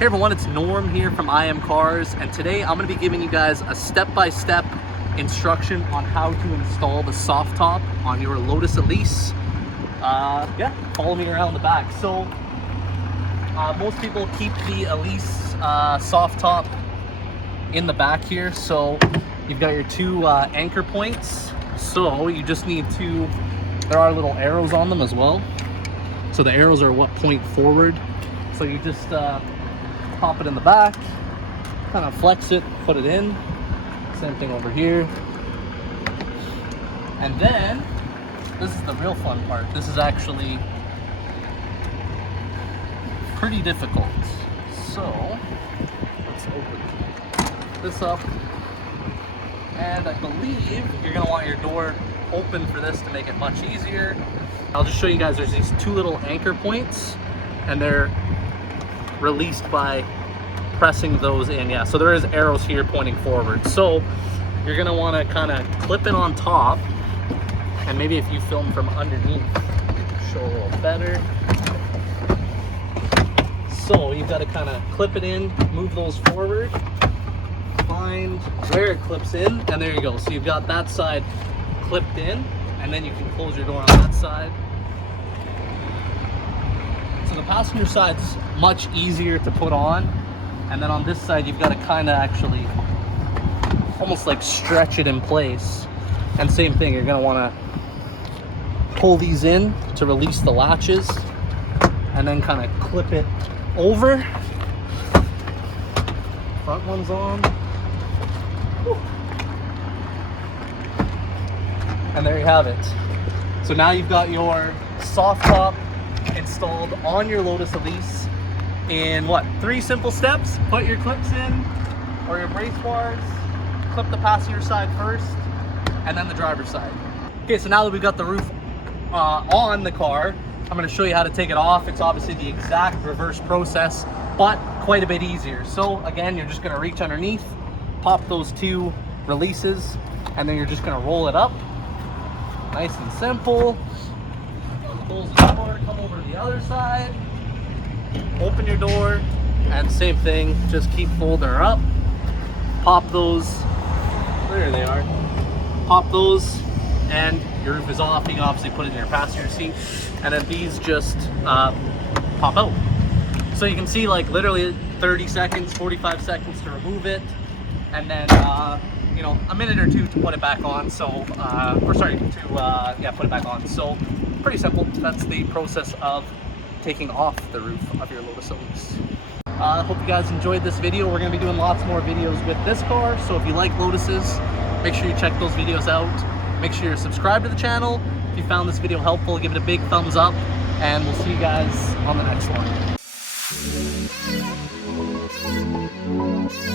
Hey everyone, it's Norm here from IMCARS, and today I'm going to be giving you guys a step-by-step instruction on how to install the soft top on your Lotus Elise. Yeah, follow me around the back. So most people keep the Elise soft top in the back here. So you've got your two anchor points. So you just need to, there are little arrows on them as well. So the arrows are what point forward. So you just pop it in the back, kind of flex it, put it in. Same thing over here. And then, this is the real fun part. This is actually pretty difficult. So, let's open this up. And I believe you're gonna want your door open for this to make it much easier. I'll just show you guys, there's these two little anchor points, and they're released by pressing those in. Yeah, so there is arrows here pointing forward. So you're gonna want to kind of clip it on top, and maybe if you film from underneath, show a little better. So you've got to kind of clip it in, move those forward, find where it clips in, and there you go. So you've got that side clipped in, and then you can close your door on that side. So the passenger side's much easier to put on, and then on this side you've got to kind of actually almost like stretch it in place. And same thing, you're going to want to pull these in to release the latches, and then kind of clip it over. Front one's on. Whew. And there you have it. So now you've got your soft top installed on your Lotus Elise in what, 3 simple steps? Put your clips in, or your brace bars, clip the passenger side first, and then the driver's side. Okay, so now that we've got the roof on the car, I'm going to show you how to take it off. It's obviously the exact reverse process, but quite a bit easier. So again, you're just going to reach underneath, pop those 2 releases, and then you're just going to roll it up. Nice and simple. Close the door, come over to the other side, open your door, and same thing, just keep folding her up, pop those, there they are, pop those, and your roof is off. You can obviously put it in your passenger seat, and then these just pop out. So you can see, like, literally 30 seconds, 45 seconds to remove it, and then you know, a minute or 2 to put it back on. So put it back on. So pretty simple. That's the process of taking off the roof of your Lotus Elise. I hope you guys enjoyed this video. We're going to be doing lots more videos with this car, so if you like Lotuses, make sure you check those videos out. Make sure you're subscribed to the channel. If you found this video helpful, give it a big thumbs up, and we'll see you guys on the next one.